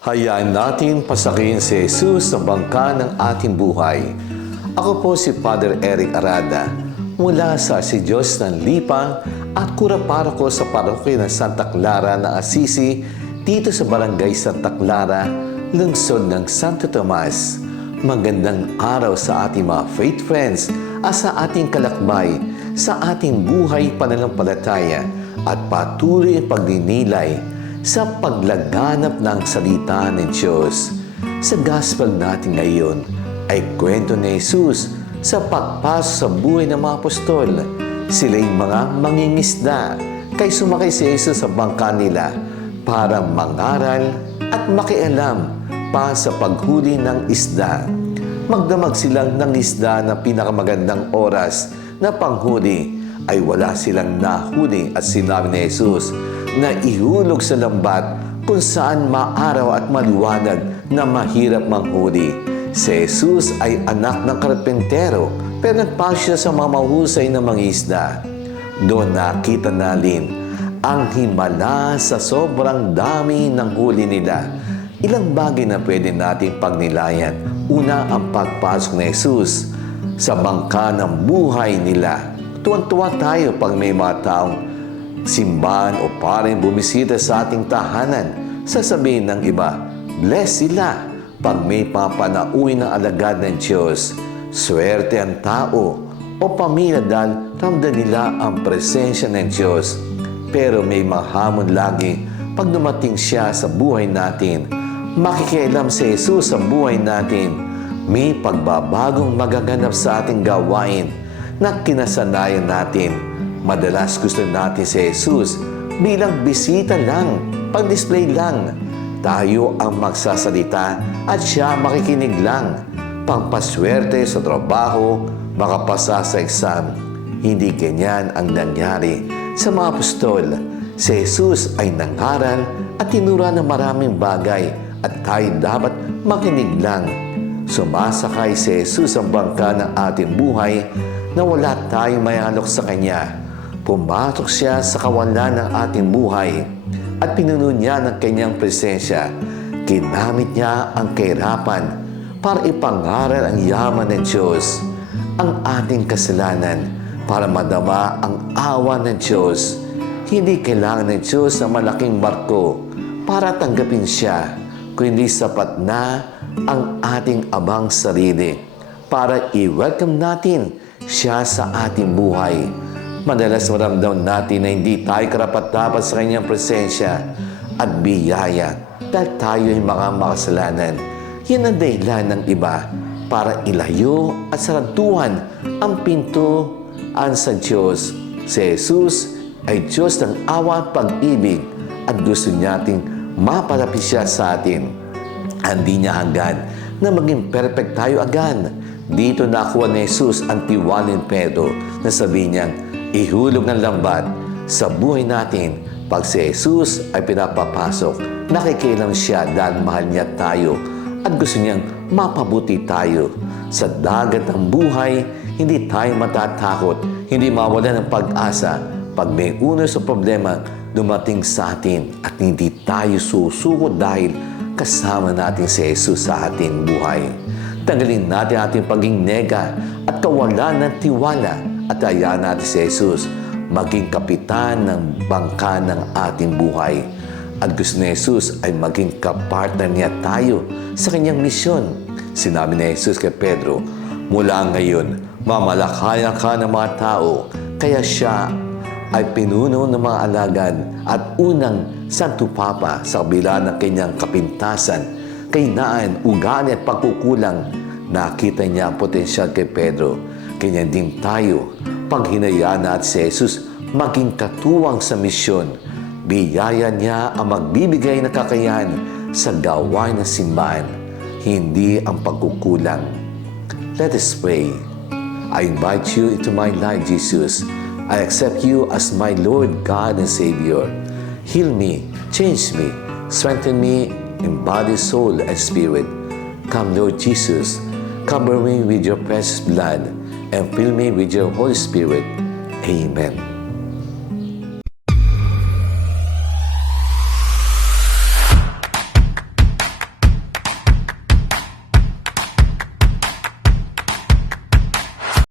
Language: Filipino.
Hayaan natin pasakin si Jesus sa bangka ng ating buhay. Ako po si Father Eric Arada mula sa Si Diyos ng Lipa at kuraparoko sa parokya ng Santa Clara ng Assisi dito sa Barangay Santa Clara, lungsod ng Santo Tomas. Magandang araw sa ating mga faith friends at sa ating kalakbay sa ating buhay pananampalataya at patuloy ang pagninilay sa paglaganap ng salita ng Diyos. Sa gospel natin ngayon ay kwento ni Jesus sa pagpasok sa buhay ng mga apostol. Sila'y mga mangingisda, kay sumakay si Jesus sa bangka nila para mangaral at makialam pa sa paghuli ng isda. Magdamag silang ng isda na pinakamagandang oras na panghuli ay wala silang nahuli at sinabi ni Jesus na ihulog sa lambat kung saan maaraw at maliwanag na mahirap manghuli. Si Jesus ay anak ng karpentero pero nagpasya sa mga mahusay na mangisda. Doon nakita natin ang himala sa sobrang dami ng huli nila. Ilang bagay na pwede nating pagnilayan. Una, ang pagpasok ni Jesus sa bangka ng buhay nila. Tuwan-tuwa tayo pag may mga taong simbahan o paring bumisita sa ating tahanan. Sasabihin ng iba, bless sila pag may papanauwi ng alagad ng Diyos. Swerte ang tao o pamilya dahil ramdam nila ang presensya ng Diyos. Pero may mahamon lagi pag dumating siya sa buhay natin. Makikialam si Jesus sa buhay natin. May pagbabagong magaganap sa ating gawain na kinasanayan natin. Madalas gusto natin si Jesus bilang bisita lang, pang-display lang. Tayo ang magsasalita at siya makikinig lang. Pampaswerte sa trabaho, makapasa sa exam. Hindi ganyan ang nangyari sa mga apostol. Si Jesus ay nangaral at tinura ng maraming bagay at tayo dapat makinig lang. Sumasakay si Jesus sa bangka ng ating buhay na wala tayong mayalok sa Kanya. Pumatok siya sa kawalan ng ating buhay at pinuno niya ng Kanyang presensya. Ginamit niya ang kahirapan para ipangaral ang yaman ng Diyos, ang ating kasalanan para madama ang awa ng Diyos. Hindi kailangan ng Diyos ng malaking barko para tanggapin siya, kundi sapat na ang ating abang sarili para i-welcome natin siya sa ating buhay. Madalas maramdaman natin na hindi tayo karapat-dapat sa Kanyang presensya at biyaya dahil tayo ay mga makasalanan. Yan ang dahilan ng iba para ilayo at saratuhan ang pintuan sa Diyos. Si Jesus ay Diyos ng awa at pag-ibig at gusto nating mapalapit siya sa atin. Hindi niya hanggan na maging perfect tayo agad. Dito nakuha ni Jesus ang tiwala ni Pedro na sabihin niyang ihulog ng lambat sa buhay natin. Pag si Jesus ay pinapapasok, nakikialam siya dahil mahal niya tayo at gusto niyang mapabuti tayo. Sa dagat ng buhay, hindi tayo matatakot, hindi mawala ng pag-asa pag may unos o problema dumating sa atin at hindi tayo susuko dahil kasama natin si Jesus sa ating buhay. Tanggalin natin ating paging nega at kawalan ng tiwala at hayaan natin si Jesus maging kapitan ng bangka ng ating buhay. At gusto ni Jesus ay maging kapartner niya tayo sa kanyang misyon. Sinabi ni Jesus kay Pedro, mula ngayon, mamalakayan ka ng mga tao. Kaya siya ay pinuno ng mga alagad at unang Santo Papa sa kabila ng kanyang kapintasan, kahinaan, ugali at pagkukulang. Nakita niya ang potensyal kay Pedro. Kanya din tayo, pag hinayaan natin si Jesus maging katuwang sa misyon, biyaya niya ang magbibigay ng kakayahan sa gawain ng simbahan, hindi ang pagkukulang. Let us pray. I invite you into my life, Jesus. I accept you as my Lord, God, and Savior. Heal me, change me, strengthen me in body, soul, and spirit. Come, Lord Jesus, cover me with your precious blood and fill me with your Holy Spirit. Amen.